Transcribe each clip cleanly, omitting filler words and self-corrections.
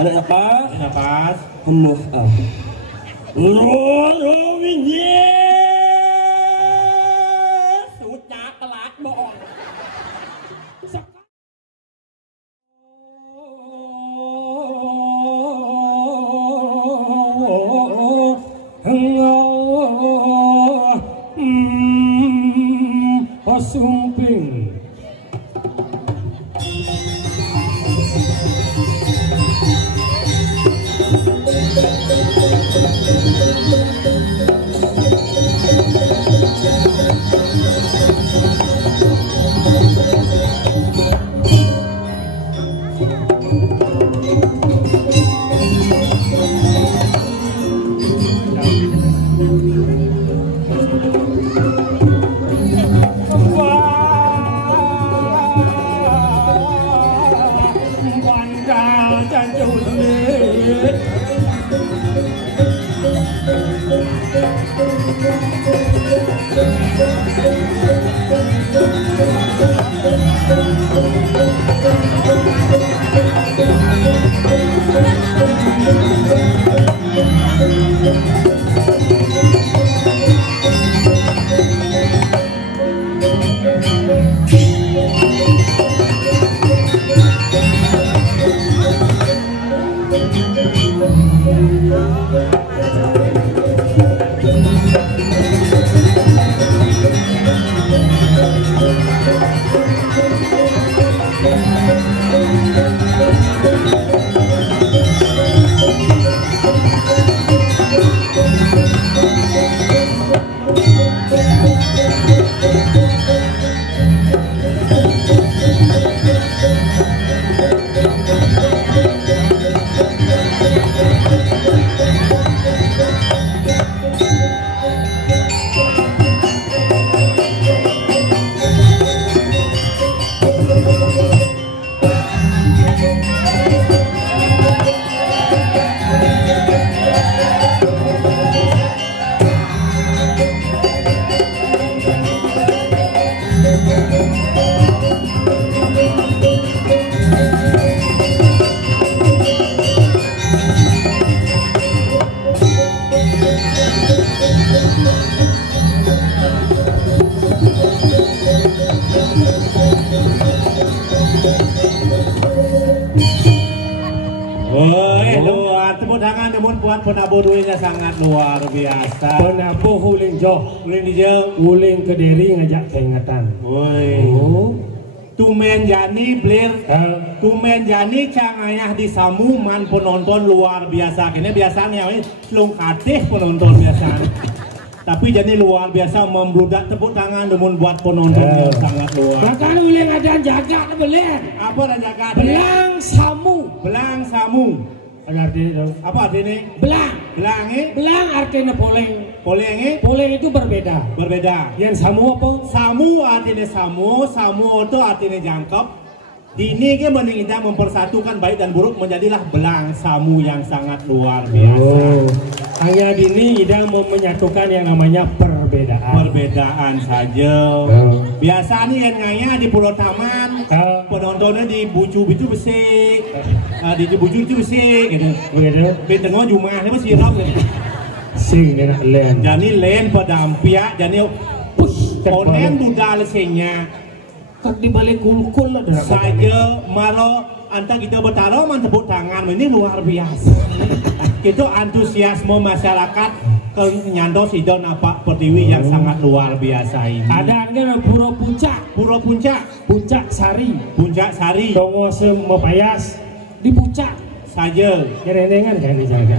Ada napas. Napas. Hembuh. Loro winjes. Ucap kelak bohong. Sumping. Penabuh sangat luar biasa. Penabuh huling joh, huling dijauh, huling kediri ngajak keingetan. Woi, tumen jani blir, tumen jani cang ayah di samu man penonton luar biasa. Kini biasanya selung katih penonton biasa. Tapi jadi luar biasa membludak, tepuk tangan demun buat penonton yang sangat luar. Bahkan huling ada jaga belian. Apa ada jaga? Belang samu. Belang samu. Ada artinya apa artinya? Belang. Belang belang artinya poleng. Poleng itu berbeda. Berbeda. Yang samu apa? Samu artinya samu itu artinya jangkep. Dini ke meninggal mempersatukan baik dan buruk menjadilah belang samu yang sangat luar biasa. Hanya dini Ida mau menyatukan yang namanya perbedaan. Perbedaan saja. Biasa nih yang ngaya di Pulau Taman, penontonnya di bucu itu besi, di bucu itu besi, gitu. Begitu. Di tengah Jumah ini masih rap. Sing enak len. Jadi len pedampia, jadi onen budal lesenya. Tak dibalik kulkul ada saja malah antara kita bertaruh tepuk tangan ini luar biasa. Itu antusiasme masyarakat ke nyantos itu nampak pertiwi yang sangat luar biasa ini. Ada kan Pura Puncak, Puncak Sari, Tongo Semepayas di Puncak saja. Kerenengan kan dijaga.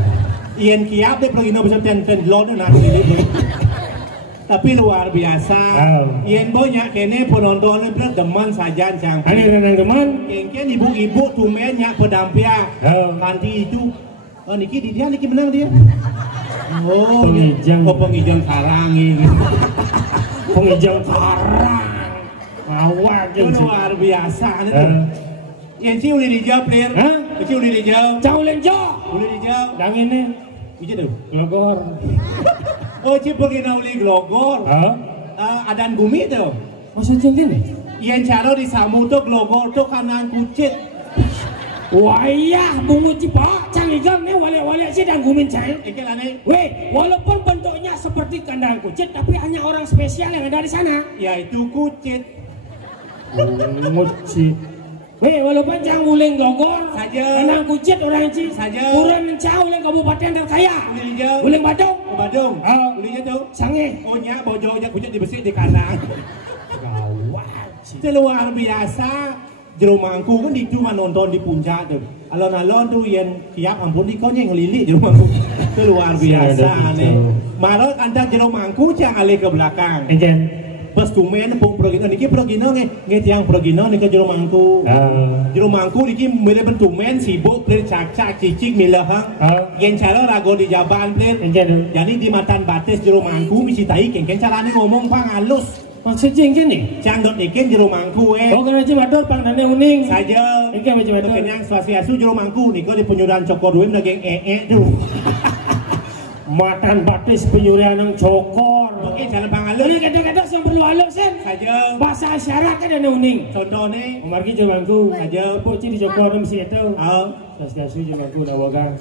Ian kiap deh pergi bisa ten lon nanti. Tapi luar biasa. Yen banyak kene penonton bener demen saja cang. Ada yang demen? Kengken ibu-ibu tumennya pedampia. Kanti itu. Oh niki dia niki menang dia. Oh pengijang karang ini. Pengijang karang. Awak luar biasa itu. Yen ci uli dijawab lir. Hah? Ci uli dijawab. Cau lenjo. Uli dijawab. Dang ini. Iji tuh. Glogor. Oh, ci pergi nauli glogor. Adan bumi tuh. Maksudnya gini? Yang caro di samu tuh glogor tuh kanan kucit. Wayah bungu cipok canggigam nih wale-wale sih dan gumin cang. Weh, walaupun bentuknya seperti kandang kucit, tapi hanya orang spesial yang ada di sana. Yaitu kucit. Kucit. Weh, walaupun cang uling Logor saja, kandang kucit orang cing saja. Kurang cang uling kabupaten terkaya. Uling Badung. Badung. Ulingnya tuh. Sange. Oh nya bojonya kucit dibersih di kandang. Gawat. Itu luar biasa. Jero mangku kan di cuma nonton di puncak tuh. Alon-alon tuh yang tiap ampun di konya ngelili jero mangku. Itu luar biasa nih. Marot antara jero mangku cang ale ke belakang. Pas tumen pung progino niki progino nge tiang progino niki jero mangku. Jero mangku niki mere bentumen sibuk plir cak-cak cicik milahang. Yen cara rago di jaban plir. Jadi di matan batis jero mangku misi tai kengken carane ngomong pang halus. Maksudnya yang gini? Cangdot ikin jero mangku Oh kan aja badot pangdane uning saja. Ikan aja badot kenyang swasiasu jero mangku niko di penyuran cokor duit nageng tuh. Matan batis penyurian yang cokor. Oke jalan pangalus. Ini kadang-kadang yang perlu halus sen saja. Bahasa isyarat kan ada uning. Contohnya Margi jero mangku saja. Pok di cokor mesti itu. Swasiasu jero mangku dawagang.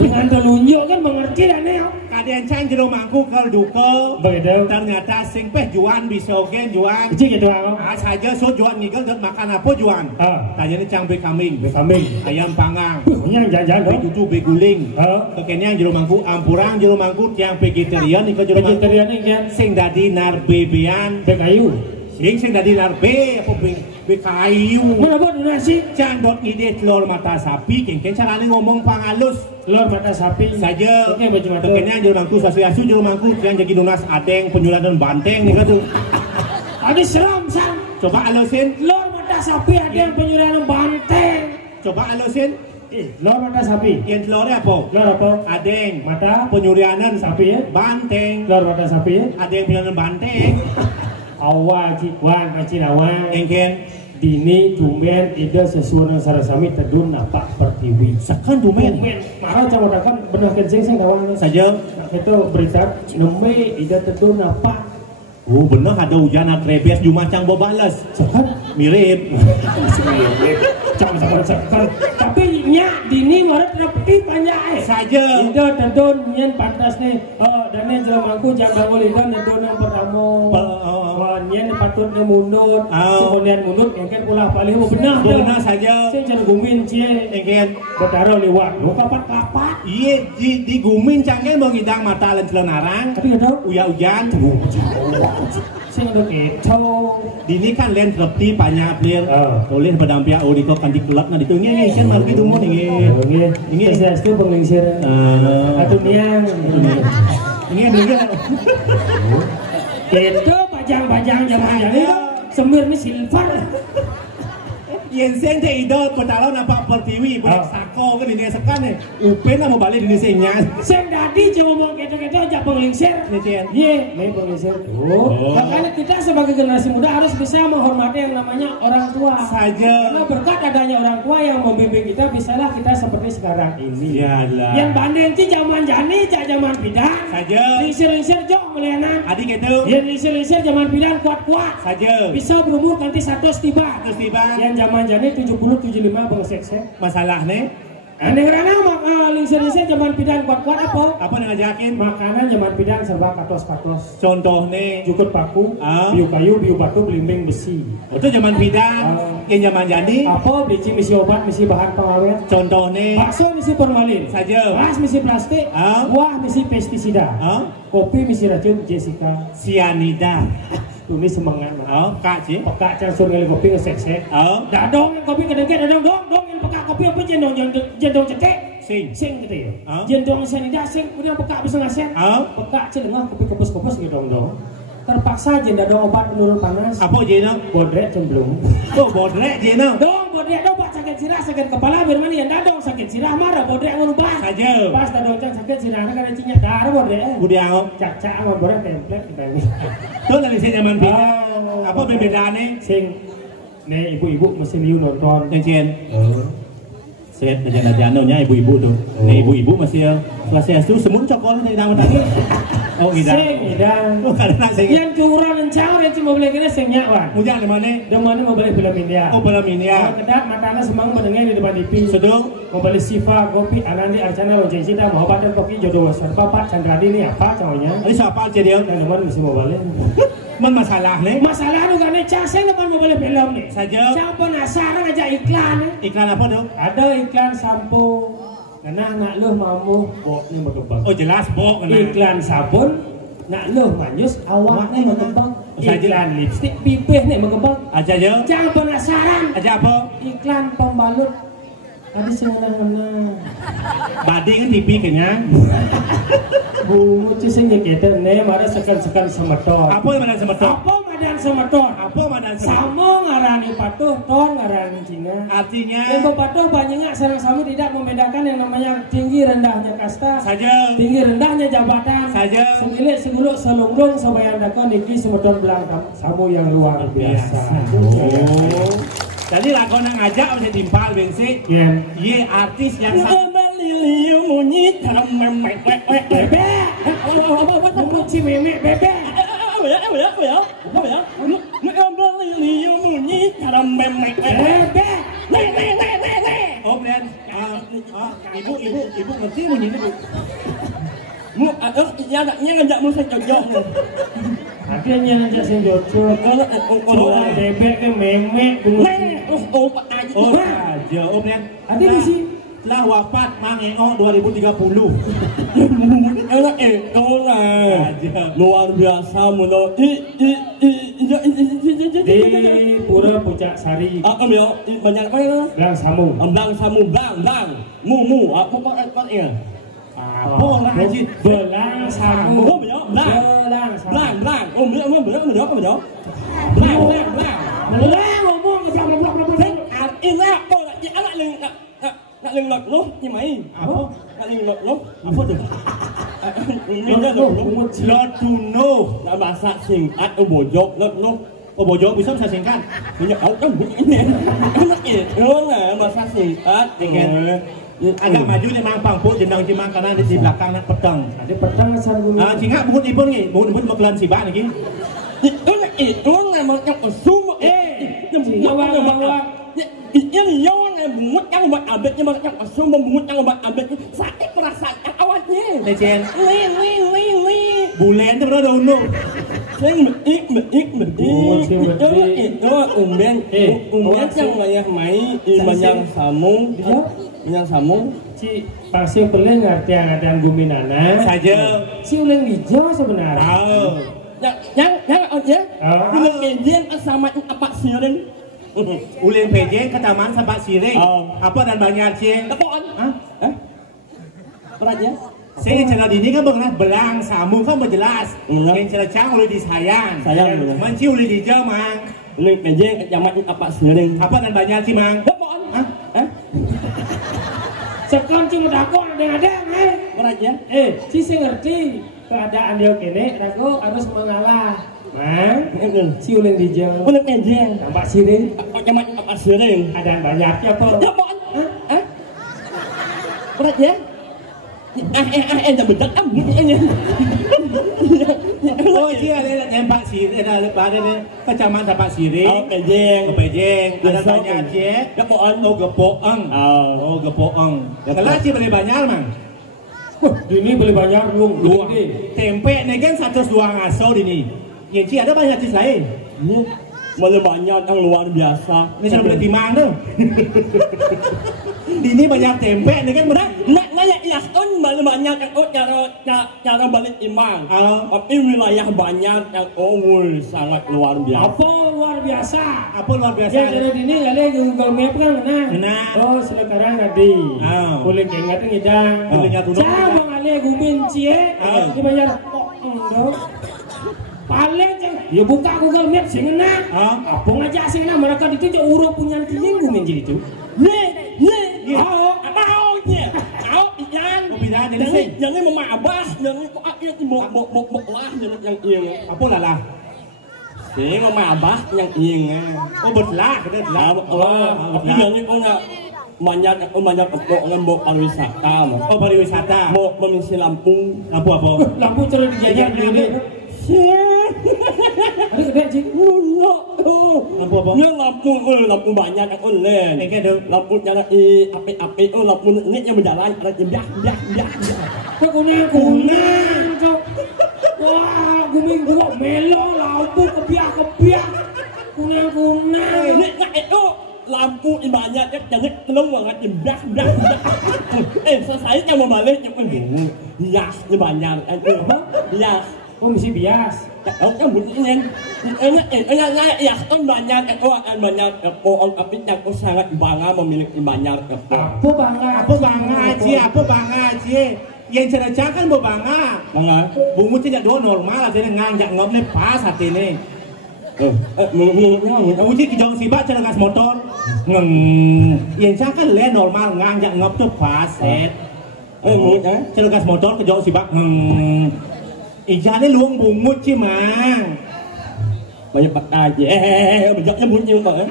Dengan telunjuk kan mengerti dan nih. Kadang cang jero mangku kalau duka. Begitu. Ternyata sing peh juan bisa ogen juan. Cik gitu aku. Saja so juan ngigel dan makan apa juan. Tanya cang be kambing. Ayam panggang. Yang jajan dong. Cucu be guling. Kekenya jero mangku ampurang jero mangku tiang vegetarian niko jero mangku. Vegetarian ini Sing dadi narbebean. be kayu. Sing dadi narbe apa be kayu. Mana buat donasi? Candot ide telur mata sapi kengken carane ngomong pangalus. Telur mata sapi Saja. Oke baju mata. Kekenya jero mangku sasiasu jero mangku yang jadi lunas adeng penyulan dan banteng nih tuh. Ada seram sang. Coba alusin. Telur mata sapi ada yang penyurian banteng. Coba alusin. Telur mata sapi. Yang telurnya apa? Telur apa? Adeng. Mata Penyurianan sapi ya. banteng. Telur mata sapi ya. Adeng penyulan banteng. Awal cikwan acinawan. Kengken. Dini tumen ida sesuatu yang sarasami tedun napak pertiwi. Sekan tumen. Marah camodakan benar kencing sing kawan Saja. itu berita neme ida tedun napak. Oh bener ada hujan atrebes jumacang bobalas. Sekan Mirip. Sekan. Tapi nya dini marah rapi panjang Saja. ida tedun nyen pantas nih. Dan jero mangku jam bangun ida tedun yang pertama. Nyen patutnya mundur. Kemudian mundur engken pula paling benar. Benar saja. Sing cenah gumin cie Engken. betaro liwat. Lu kapat-kapat. Iya di gumin cangken mau ngidang mata lan celenarang. Tapi enggak tahu. Uya hujan. Sing ada keto. Dini kan len seperti banyak plir. Tulis berdampia diko kan dikelak nah itu ngi kan margi dumo ngi. Ini sesuatu penglingsir. Atau niang. Ini juga. Itu pajang-pajang zaman ini semir nih silver. Yen sing teh idol petalo nampak pertiwi budak sako kan ini sekan nih. Upen mau balik di singnya. Sing dadi cuma ngomong keto-keto aja penglingsir. Iya, nih penglingsir. Makanya kita sebagai generasi muda harus bisa menghormati yang namanya orang tua. Saja. Karena berkat adanya orang tua yang membimbing kita, bisalah kita seperti sekarang ini. Iyalah. Yang banding ci zaman jani, cak zaman bidan. Saja. Lingsir-lingsir jok melianan. Adik itu. Yang lingsir-lingsir zaman bidan kuat-kuat. Saja. Bisa berumur nanti 100 tiba. Terus tiba. Yang zaman jani 70-75 bengsek-sek. Masalah nih. Aneh karena lingsir-lingsir zaman bidan kuat-kuat apa? Apa yang ngajakin? Makanan zaman bidan serba katos-katos. Contoh nih. Jukut paku, biu kayu, biu batu, belimbing besi. Itu zaman bidan. Yang zaman jadi. Apa beli misi obat, misi bahan pengawet. Contoh nih. Bakso misi formalin. Saja. Beras misi plastik. Buah misi pestisida. Kopi misi racun Jessica. Sianida. Tumis semangat. Kak sih. Peka cansur ngali kopi ngesek-sek. Dadong kopi kedengke dadong dong yang peka kopi apa jendong cetek. Sing gitu ya. Jendong sianida sing kemudian peka bisa ngaset. Peka celengah kopi kepes-kepes gedong-dong. Terpaksa jenda dong obat penurun panas. Apa jena? Bodrek cemblung. Oh bodrek jena. Dong bodrek dong pak sakit sirah sakit kepala bermani yang dadong sakit sirah marah bodrek ngubah. Saja. Pas dadong can sakit sirah karena cinya darah bodrek. Budiao. Cak-cak sama bodrek template kita ini. Tuh dari sini zaman bidan. Apa bedanya? Sing nih ibu-ibu mesti liu nonton. Encien. Set aja ibu-ibu tuh. Nih ibu-ibu masih Swastiastu semun cokol dari dalam tadi. Oh ngidang. Sing ngidang. Oh karena sing. Yang curang yang caur yang cuma boleh kena singnya wan. Mujang di mana? Di mana mau beli film India. Oh film India. Kedak matanya semang mendengar di depan TV. Sedang. Mau beli Siva, Gopi, Anandi, Archana, Lonceng Cinta, mau dan Kopi jodoh serta Pak Chandradi ini apa cowoknya? Ini siapa aja dia? Yang mana mesti mau beli. Man masalah nih. Masalah itu kan saya depan mau beli film nih. Saja. Siapa penasaran aja iklan nih? Iklan apa dong? Ada iklan sampo. Karena nak lu mamu boknya berkembang. Oh jelas bok. Iklan sabun. Nak lu manyus awaknya berkembang. Iklan lipstik pipih nih berkembang. Aja aja. Jangan penasaran. Aja apa? Iklan pembalut. Ada senang-senang. Badi kan TV kayaknya. Bungu cising kita nih, mara sekan-sekan semeton. Apa yang madan semeton? Apa madan semeton? Apa madan semeton? Samo ngarani patuh, ton ngarani Cina. Artinya? Yang patuh banyaknya sarang samu tidak membedakan yang namanya tinggi rendahnya kasta. Saja. Tinggi rendahnya jabatan. Saja. Semilik seguluk selunglung sobayandakan niki semeton belang samu yang luar biasa. Oh. Jadi lagu yang ngajak bisa timpal bensin. Ye artis yang Liliu munyi dalam memek bebek. Munyi memek bebek. Liliu munyi dalam memek bebek. Oh Ben, ibu ngerti munyi itu. Anaknya ngajak musik cocok. Akhirnya ngajak sing cocok. Soal bebek ke memek. Oh aja. Oh Ben. Ada di sini. Telah wafat Mang Eo 2030. Enak lah. Luar biasa menurut di Pura Pucak Sari. Banyak apa ya? Blang Samu. Blang Samu, blang. Mu. Apa ya? Apa lah Haji? Belang Samu. Belang. Oh, belang. Belang ngomong blak. Ini apa? Nak lenglot loh, ni mai. Apa? Nak lenglot loh. Apa tu? Lot to know. Nak bahasa singkat, bojok lot loh. Oh bojok bisa singkat. Punya kan ini. Enak lah bahasa singkat. Agak maju ni mang pangpu jendang cimang karena di belakang nak pedang. Ada pedang asal guna. Cingak bukan ibu ni, bukan bekelan si bak ni. Itu lah macam usum. Ini yang bungut yang buat abetnya macam usum bungut yang buat abetnya sakit perasaan awalnya. Legend. Li. Bulan tu berapa dahulu? Sing metik. Itu umben yang banyak mai, banyak samu. Si pasti perlu ngertian guminana. Saja. Si ulang hijau sebenarnya. Yang aja. Ulang median sama apa siren. Ulin PJ ke Taman Sampak Siring. Apa dan banyak sih? Apaan? Raja. Saya cara ini kan mengenai belang samu kan berjelas. Yang cara cang ulin disayang. Manci ulin dijam mang. Ulin PJ ke Taman apa siring. Apa dan banyak sih mang? Apaan? Sekarang cuma dakok ada Raja. Si ngerti keadaan dia kene, rago harus mengalah. Mang, si ulin dijam. Ulin PJ. Tampak siring. Apa siring? Ada banyaknya apa? Apaan? Raja. Dah bedak Oh iya ada tempat siring, ada kecaman tempat siring. Oh pejeng. Ada banyak sih. Gepoang. Oh gepoang. Kalau sih beli banyak mang. Ini beli banyak luang. Tempe nih kan 102 ngaso ini. Yang ada banyak sih lain. Malah banyak yang luar biasa. Ini saya beli di mana? Ini banyak tempe nih kan benar. Nanya iya kan malah banyak yang cara balik iman. Tapi wilayah banyak yang sangat luar biasa. Apa luar biasa? Apa luar biasa? Ya dari ini ada Google Map kan nah. Oh sekarang tadi. Boleh ingat ngidang. Boleh ingat dulu. Jangan ale gubin cie. Di banyak paling ya buka Google Map sing enak. Apa ngajak sing enak mereka itu urut punya kiyeng gumin jadi itu. Jangan memabah, jangan kok akhirnya bok lah yang ieng. Apa lah? Sing memabah yang ieng. Oh belah, tapi jangan kok enggak banyak ngembok pariwisata. Oh pariwisata. Mau mengisi lampu. Lampu apa? Lampu cara dijajan ini. Ada gede sih. Lampu apa? Ya lampu banyak yang online. Lampu nyala api lampu ini yang berjalan ada jembah. Kok kunang. Wah, guming gua melo lampu kebiak. Kunang. Ini itu lampu banyak jangan kelong banget jembah. Selesai yang membalik yang hias banyak hias. Oh mesti bias. Yang bunyinya ya kan banyak banyak pohon api yang sangat bangga memiliki banyak Apa bangga Aji yang cerita kan bangga bungut tidak do normal jadi nganjak ngomle pas hati ini uji kijong sibak cerita gas motor yang cerita kan le normal nganjak ngop tuh pas cerita gas motor kijong sibak Ijane luang bungut sih mang banyak aja banyaknya bunyi banget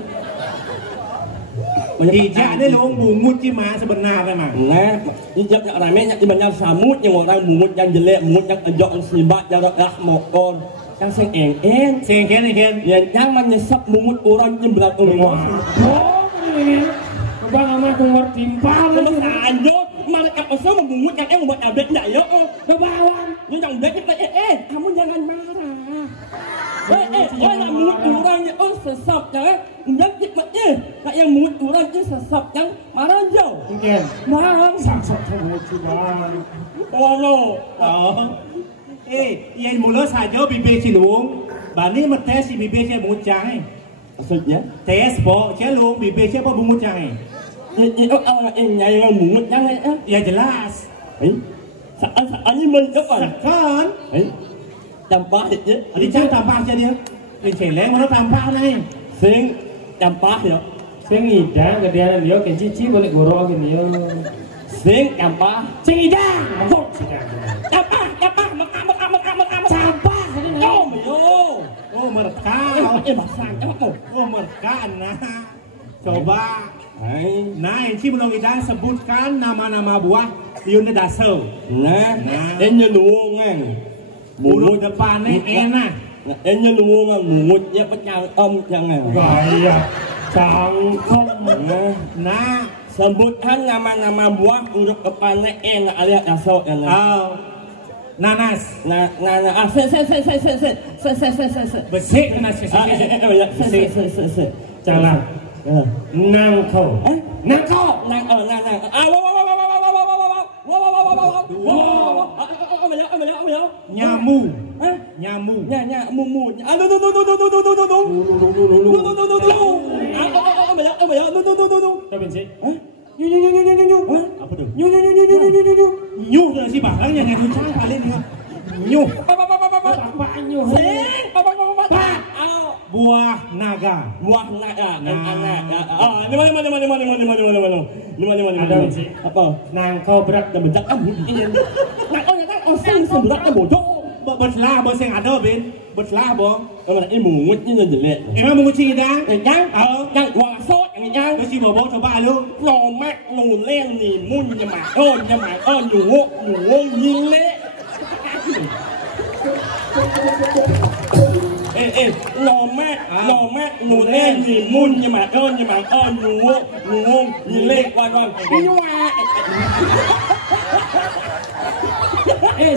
Ijane luang bungut sih mang sebenarnya mang nah ijak yang ramai yang banyak samut yang orang bungut yang jelek bungut yang ejok yang sibak yang motor yang sengeng yang menyesap bungut orang yang berat ini Bang amat tunggu timpal anjot mereka pasal membungut yang membuat abek enggak ya Bawang yang abek kamu jangan marah yang mungut orangnya sesap ya dan hikmatnya yang mungut orangnya sesap yang marah jauh marah samsak mungut bang yang mula saja bibir cilung bani metes si bibir saya bungut cang maksudnya tes po cilung bibir saya apa bungut cang itu yang mungut yang ya jelas saat ini mencapai kan tampak itu di cang tampak aja dia di celeng mana tampak nih sing tampak ya sing idang kedianan dia kan cici boleh goro gini yo sing tampak sing idang tampak sampah oh mereka mereka nah coba nah yang sih belum kita sebutkan nama-nama buah Yunda Dasau ini luungan bulu depannya enak ini luungan mulutnya pecangkem jangan gaya cangkem nah sebutkan nama-nama buah untuk depannya enak alias Dasau nanas besik nanas jalan nangkau nyamu apa tuh nyu sih barang yang ngucap paling nyu buah naga apa nangkau berat dan bedak Betlah bos yang ada bin betlah bong ini mungutnya jelek emang menguci hidang yang wasot yang terus si bobo coba lu lomak nulen ni mun nyamak nyuwok nyile lomak nulen ni mun nyamak nyuwok nyile quan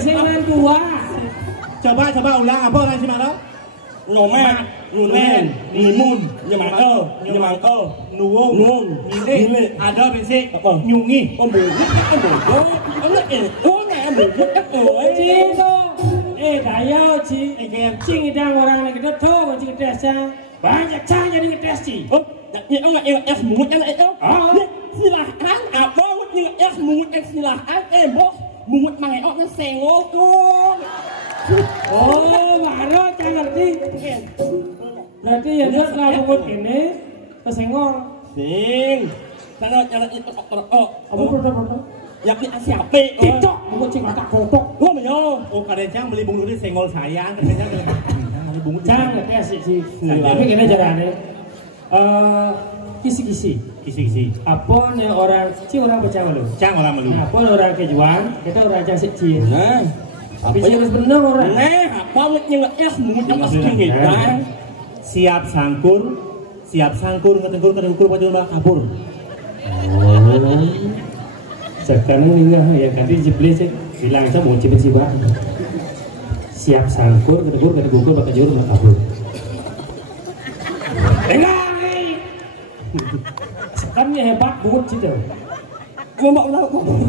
saya tua coba ulang apa orang sih malah lomak nulen ni mun nyamak nuwok nyile ada bensik nyungi Dayo ci, cing idang orang lagi datang, cing tesnya banyak cara jadi ngetes ci. Oh, ini orang es mungut yang itu. Silahkan, apa yang es mungut silahkan. Bos, mungut mangeok yang sengol tuh. Oh, marah jangan ngerti. Berarti ya dia setelah mungut ini kesengol. Sing, cara itu rokok. Apa produk? Yakni siapa? TikTok, mungut cing tak kotok. Oh, yo. Oh, kadang beli bungut itu senggol sayang, kadang beli bungut. Jangan ngetes sih. Tapi gini caranya. kisi-kisi. Apa nih orang percaya lu? Cang orang melu. Apa orang kejuan? Kita orang cang secin. Nah, apa yang benar orang? Nah, apa nggak mungkin apa sih Siap sangkur ngetengkur pacul malah kabur. Sekarang ini ya tadi jeblis bilang saya mau cepet sih bang. Siap sangkur ketengkur pakai juru malah kabur. Enggak. Sekarang hebat buat situ. Mau tahu.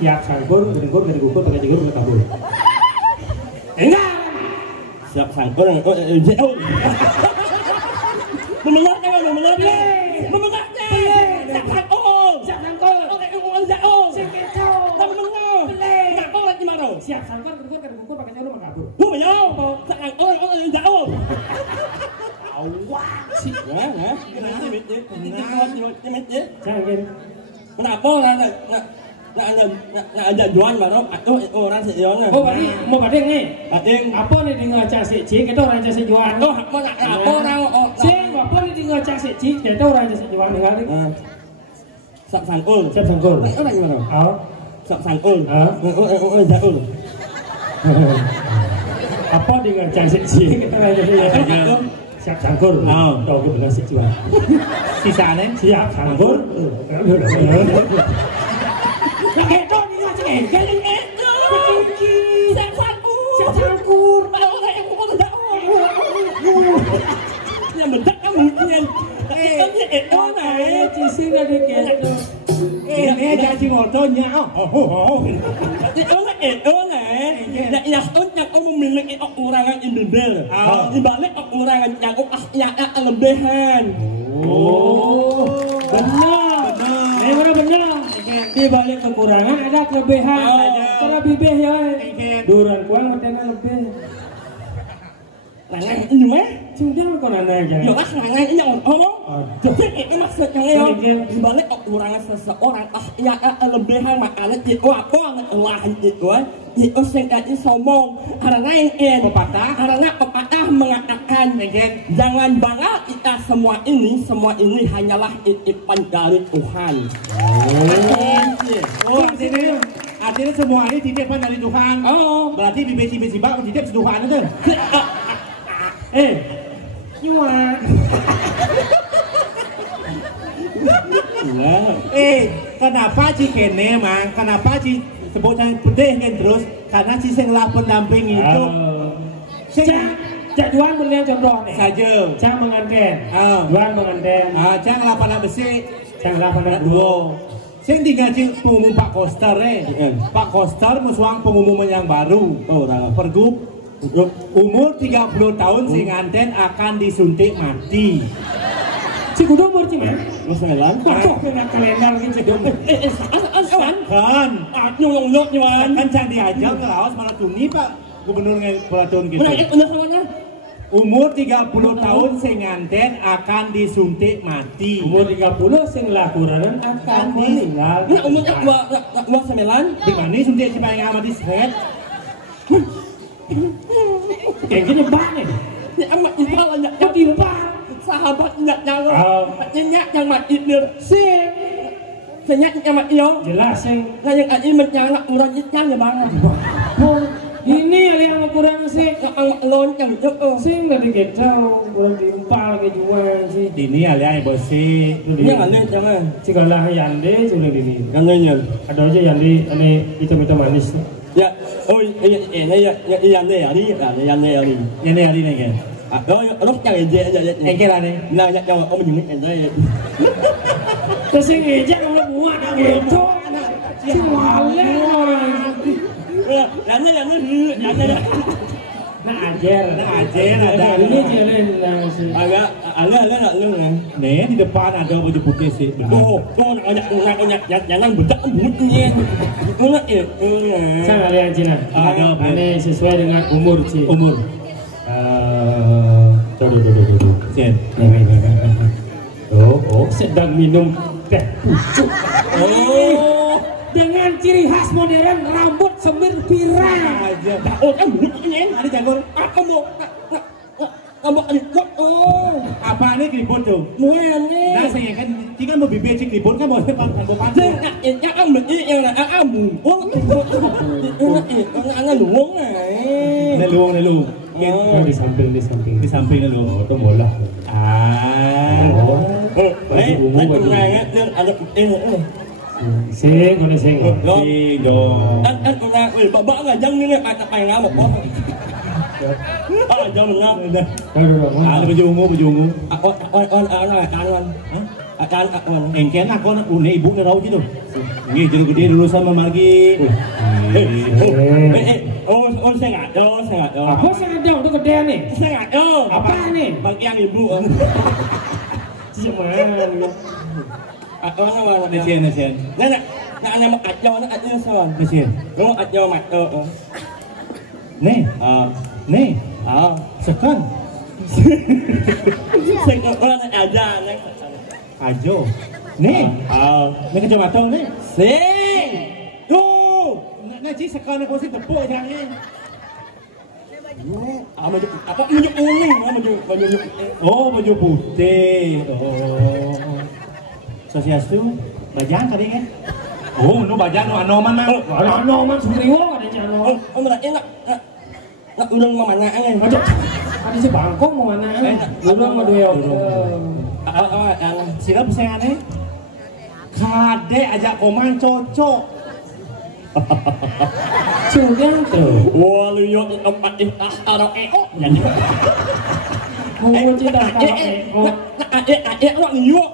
Siap sangkur ketengkur pakai juru malah kabur. Enggak. Siap sangkur jauh. Memengat siap sangkur jauh siap sangkur ketengkur pakai juru malah kabur. Siap sangkur jauh. Awak sih. Kenapa ada jual baru atau orang sejual? Oh, mau badeng nih. Apa nih di ngacak seci? Kita orang ngacak jual. Oh, apa orang? Sing, apa nih di ngacak seci? Kita orang ngacak jual nih. Siap sangkul. Orang gimana? Oh, siap sangkul. Jauh. Apa di ngacak seci? Kita orang ngacak jual. Siap sangkur. Tahu ke belas jual. Sisanya siap sangkur. Itu ni macam galing itu. Siap sangkur. Kalau orang yang pukul tak. Yang mendak kamu mungkin. Itu naik cisi dari gitu. Ini jadi motornya. Itu naik. Yang memiliki orang indebel. Dibalik orang yang kelebihan. Benar. Di balik kekurangan ada kelebihan. Karena bibih ya. Duran kuang katanya lebih. Langan ini mah? Sudah kau nanya aja. Ya lah langan ini ngomong. Jadi itu maksudnya ya. Di balik kekurangan seseorang ya kelebihan makanya itu apa ngelahan itu. Itu singkatnya sombong. Karena yang pepatah mengatakan jangan bangga kita semua ini hanyalah titipan dari Tuhan. Artinya semua ini titipan dari Tuhan. Berarti bibit-bibit bak titip Tuhan itu. Nyuan. Kenapa kene mang? Kenapa sebutnya pedih kan terus? Karena sing lah pendamping itu. Cak Duan melihat contoh nih. Saja. Cak menganten. Duan menganten. Cak lapangan besi. Cak lapangan dua. Sing digaji pengumum Pak Koster Pak Koster musuang pengumuman yang baru. Pergub umur 30 tahun sing nganten akan disuntik mati. Cik udah umur cik man? Lu sembilan? Kok kena kalender gitu dong? Kan nyuan kan cang diajak ke Laos malah tuni Pak Gubernur Pelatun gitu. Umur 30 tahun sing nganten akan disuntik mati. Umur 30 sing lakuran akan meninggal. Ini umur 29? Di mana suntik si paling amat diseret? Kayak gini banget. Ini amat banyak yang timpa. Sahabatnya nyak yang mati dir sing senyak yang mati yo jelas sing yang ini mencangak kurang itang ya banget. Ini yang kurang sih lonceng sing dari kita kurang timpal ke jual sih. Ini alian bos sih. Ini aneh jangan. Cikalah yande sudah ini. Anehnya. Ada aja yande aneh itu manis. Ya, ini nih kan. Lúc chẳng dễ anh kia là này là nhận cho ông mình anh đây tôi suy nghĩ chắc ông nó mua đã về cho chứ hoàn lên rồi là nó ada ini jalan agak ada này nih di depan ada baju putih sih jangan bedak embutnya itu lah jangan lihat Cina ini sesuai dengan umur sih sedang minum teh pucuk. Dengan ciri khas modern rambut semir pirang. Kan mulutnya ada jagur. Aku mau kamu ikut apa nih keribut tuh? Muan nih. Nah saya kan jika mau bibir cik keribut kan boleh pan. Yang ambil yang nak amu. Anak luang nih. Nelung. Di samping. Di samping nelung. Itu bola. Ada Sing, kau sing. Dong. Unang, babak ngajang ni kata kayak ngamuk kok. Jangan ngam. Ada baju ungu. Akan. Engken aku nak une ibu ngerau gitu. Nggih jadi gede dulu sama margi. Saya nggak ada. Apa sih ada untuk gede nih? Saya nggak ada. Apa nih? Bagian ibu. Cuman. Nasian. Nak ada mak ajo nak ada son. Nasian. Lu ajo mak Nih. Sekan. Saya orang nak aja nak. Ajo. Nih. Nih kecamatan nih. Sing. Tu. Nak cik sekan aku sih tepuk jangan. Apa baju kuning, baju. Oh baju putih. Sosiastu, bajang tadi kan? Oh, nu bajang nu anoman mah. Anoman suriwo ada anoman. Berarti nak urang mana kan? Ada si bangkong mau mana? Urang mah dua. Silap saya aneh. Kade ajak koman cocok. Sudah tuh. Wah, lu yo tempat ada jadi. Mau cerita Adek orang nyuak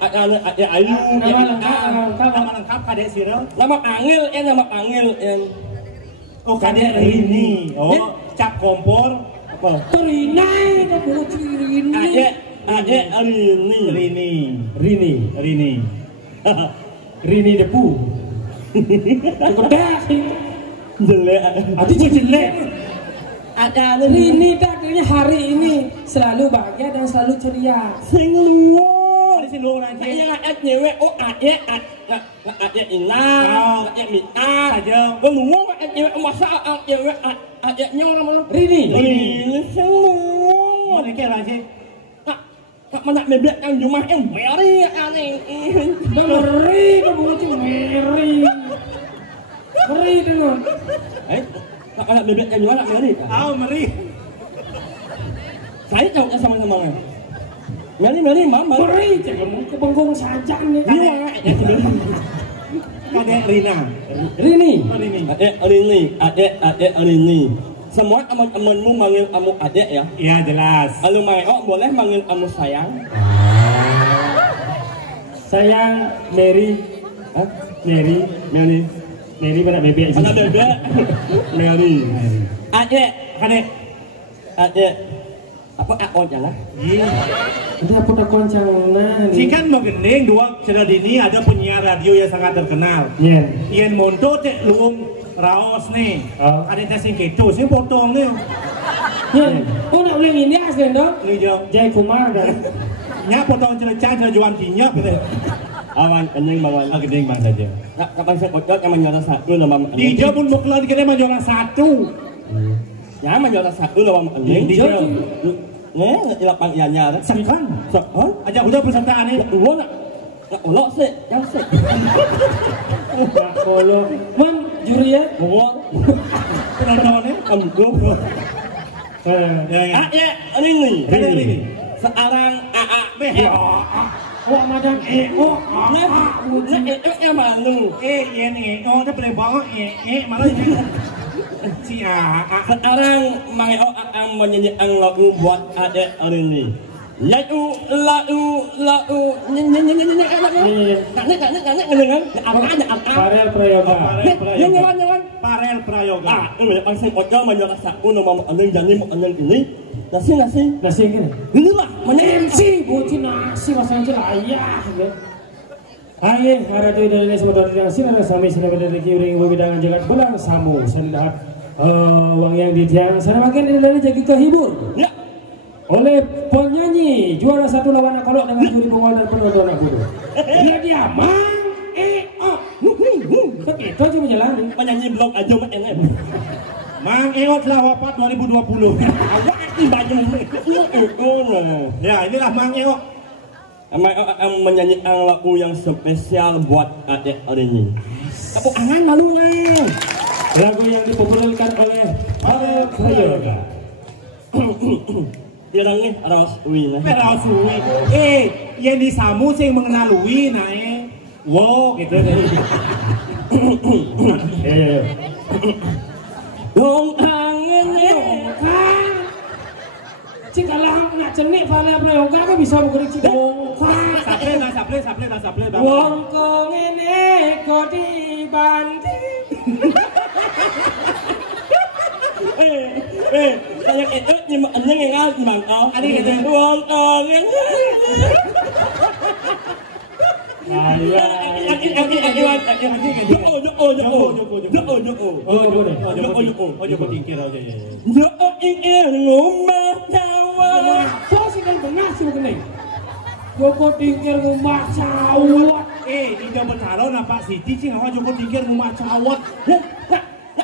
adek ayu Nama lengkap kade sirel. nama panggil Oh kade Rini. Oh cap kompor. apa Rinai dah dulu Rini. adek Rini debu. Cukup dah sih. jelek Ati jelek. ada Rini tadinya hari ini selalu bahagia dan selalu ceria. sing luar Ada si lu nanti. yang adek nyewe adek inang adek mita Saja. luar adek nyewe masa adek adeknya orang mana Rini. sing luar Mana kira sih? tak menak bebek yang rumah yang very aneh Meri kamu tu meri. Meri dengan. tak menak bebek yang rumah very Meri. saya tahu sama-sama Meri mama Meri jangan ke bengkong saja ni. Kade Rina. Rini. Oh Rini. adek Rini semua teman-temanmu manggil kamu adek ya Iya jelas. lalu Mario boleh manggil kamu sayang Sayang Mary. Mary pada bebek. anak bebek Mary adek Kade. apa akon ya lah Iya. Itu apa tak koncang nah. Si kan mau gendeng dua cerita dini ada penyiar radio yang sangat terkenal. Iya. Ian Monto cek luung raos nih. Oh. Ada tes sing ketu sing potong nih. Ya. Oh nak boleh India sekarang dong. Ini jauh. Jai Kumar dan. Nya potong cerita juan kinyak gitu. awan kening bawan Gendeng bang saja. kapan saya kocok yang menjuara satu nama Di jauh pun mau keluar dikira mau juara satu. ya menjuara satu nama Di jauh. Ilapang ianya Sekan. Sekon Ajak udah peserta aneh. ulo nak ulo sih yang sih Kalau man juri ya. ulo Penontonnya. ambil Ya. ini Kade Rini. sekarang Ya. Wah madam oh. yang malu Yen oh dia boleh bawa malah ini. Si sekarang Mario akan menyanyikan lagu buat adek ini lagu Farel Prayoga. Parel Prayoga. Saya kocok menjuara satu nama ini nasi Nasi kan? inilah MC buci nasi masanya ayah ya. Ayah hari itu dari sebuah dari nasi ada sami sudah berada di kiring bidangan jagat belang samu saya uang yang ditiang sana bagian dari jadi kehibur ya oleh penyanyi juara satu lawan kolok dengan juri penguat dan penonton aku dia mang begitu aja menjalani penyanyi blog aja Mang Eot telah wafat 2020. Awak banyak Ya, inilah Mang Eot. Menyanyikan lagu yang spesial buat adik hari ini. Tepuk tangan malu nih. Lagu yang dipopulerkan oleh para Prayoga. Dia nangis Raswi. Raswi. Yang disamu sih mengenal Wi nae. Wow gitu. Dong angin Jika lah nak cenik para Prayoga kan bisa mengurik cidong. Saple. Wong kong ini kok dibanting. Saya itu nhưng mà anh nhớ nghe ngay bằng con anh đi cái buông nghe Joko Tingkir rumah cawat. Tidak bercalo na Pak Siti sih ngawa Joko Tingkir rumah cawat.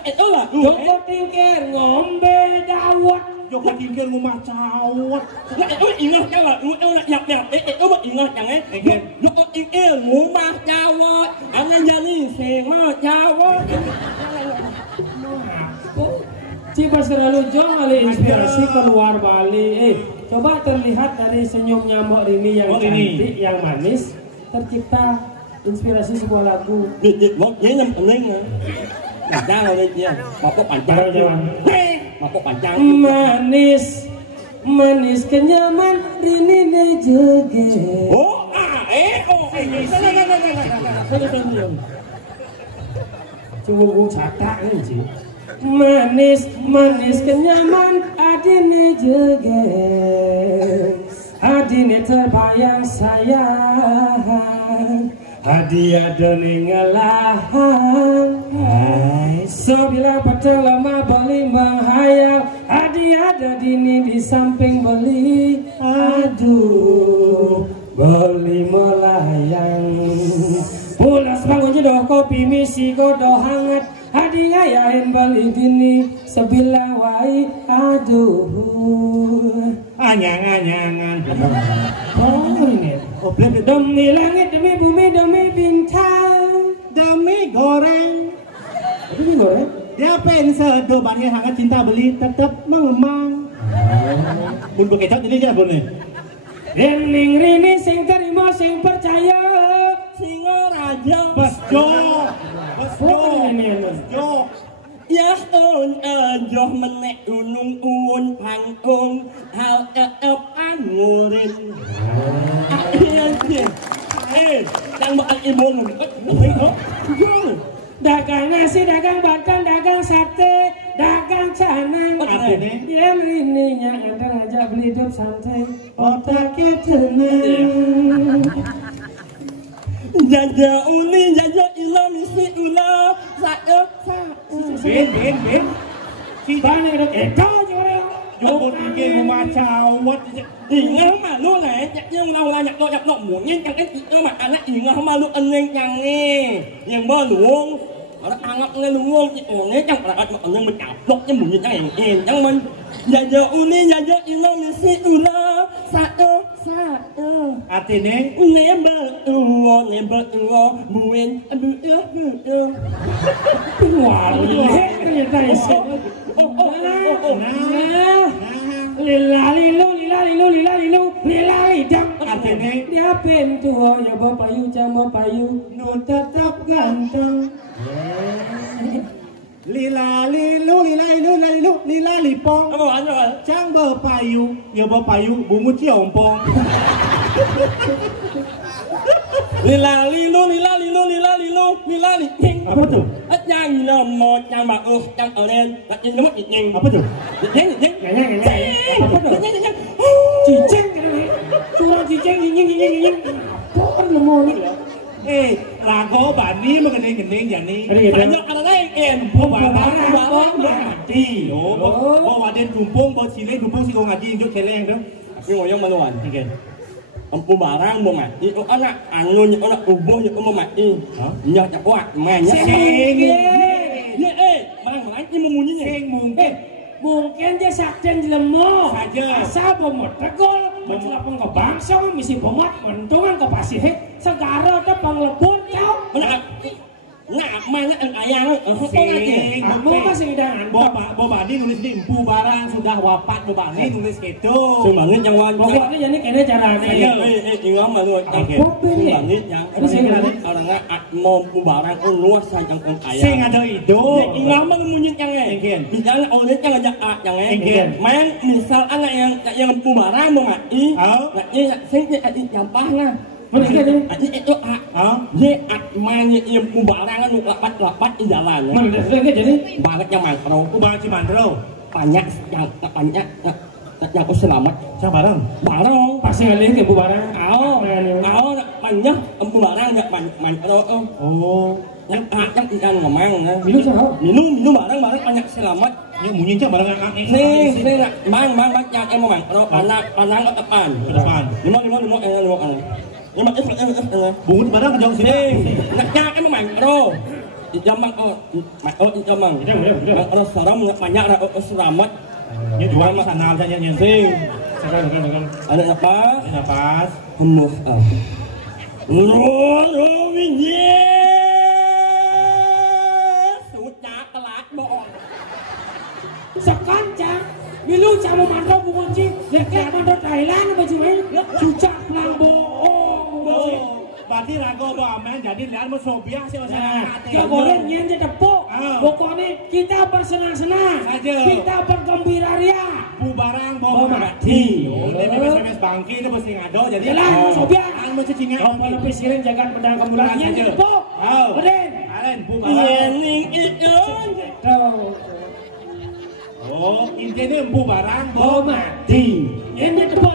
Itu lah Joko Tingkir ngombe dawat. Joko Tingkir rumah cawat. Itu ingat kan lah, itu nak itu ingat kan Joko Tingkir rumah cawat. Anak jadi semua cawat. Cipa selalu jong oleh inspirasi keluar Bali. Coba terlihat dari senyum nyamuk Rini yang cantik, yang manis, tercipta inspirasi sebuah lagu. Nhớ nhầm lên mà. Panjang rồi dia. Mapok panjang. Mapok panjang. Manis, manis kenyaman Rini de joget. Oh, Coba catat ini. Manis, manis kenyaman adine joget. Adine terbayang sayang. Hadiah doni ngelahan. So bila patah lama beli menghayal. Hadiah ada dini di samping beli. Aduh, beli melayang. Pulas bangun jedoh kopi misi kodoh hangat. Hadiah yain beli dini sebilah wai. Aduh, Anyang-anyangan. oh ini. Demi langit, demi bumi, demi bintang, Demi goreng. demi goreng. Dia pengen banyak hangat cinta beli tetap mengemang. Bun bekecot ini aja bun nih. Dening rini sing terima sing percaya. Singo raja. Besjo. Ya joh menek gunung uwun pangkung hal ngurin. Đang bận ibu ngumpet. Dagang nasi, dagang batang, dagang sate, dagang canang. Dia rininya kadang aja beli hidup santai, otaknya tenang. Jaja uli, jaja ilo, misi ulo, saya. Ben. Si Bani kau jorang. Joko Tingkir rumah cawat. Ingat malu lah, nhưng đâu là nhạc nọ muốn nhưng chẳng cái nó mà anh ấy ingat malu anh nên chẳng nghe, nhưng mà luôn, nó angat nghe luôn, nghe chẳng phải anh mà anh mình cào lóc nhưng muốn như chẳng nghe chẳng mình, giờ uni giờ ilo misi ulo, sao. Artinya Never buin Wah, ini dari sini. Lilali dang. Artinya Dia pentua ya bapak yu sama payu, nu tetap ganteng. Lilali pong. Apa anh rồi? Trang berpayu, ya berpayu, bungu ciompong. Lilali ting. Apa tuh? Yang nomor yang bagus yang keren, yang nomor yang Apa tuh? yang Apa tuh? Cicing gitu. Curang cicing nying. Apa nomor ini? Lagu bani mengenai yang ini. Banyak ada lain Barang mati. Bawa den tumpung, bawa sile tumpung si kong ngaji injok celeng tuh. Tapi ngoyong manuan. Empu barang mau mati, anak angun, anak ubuh, mau mati. Nyok kuat, mainnya. Sing. Barang ini memunyinya. Sing mungkin. Mungkin dia sakden jelemo. Saja. Asal bomot tegol. Mencelapang ke bangsa, misi bomot. Mentungan ke pasih. Segara ada penglebur kau. Nah, mana yang ayang? Sing. Kamu masih hidangan. Boba ini nulis di Empu Barang sudah wafat. Boba ini nulis gitu. Sumbangit yang wan. Boba ini jadi kena caranya. Ingat malu. Sumbangit yang orangnya mau barang luas yang ayang. Sing ada itu. Ingat malu munyit yang Ingin. Misalnya orang yang ngajak yang ingin. Main misal anak yang barang mau ngai. Ngai sing nyampah lah. Mana dia? Itu dia main yang barang anu lapat di jalan. Mana dia jadi? Banget yang makro. Kubang Cimandro. Banyak yang aku selamat. Siapa barang? Barang. Pasti kali ke barang. Kau banyak empu barang nggak makro. Oh. Yang ikan ngomong. Minum siapa? Minum barang banyak selamat. Ini munyinya barang yang Nih, mang yang emang makro. Panang ke depan. Ke depan. Lima. Bungut barang ke jauh sini. Nak emang makro. Di jamang di jamang. Makro sarang banyak selamat. Ini jual di sana saja nyensing. Sekarang. Ada apa? Napas. Penuh. Winye. Sudah kelak bohong. Sekancang. Milu sama mando bungunci. Lekek mando Thailand apa sih? Cucak lang bohong. Berarti rago aman jadi lihat musobia sih masyarakat. Ya boleh nyenje tepuk. Pokoknya kita bersenang-senang. Kita bergembira ria. Barang bawa mati. Ini SMS bangki itu mesti ngado jadi. Jelas musobia. Ang mesti cingat. Kalau lebih siring jagat pedang kemulan nyenje tepuk. Beren. Alen barang. Yening itu. Oh, intinya empu barang Bawa mati. Nyenje tepuk.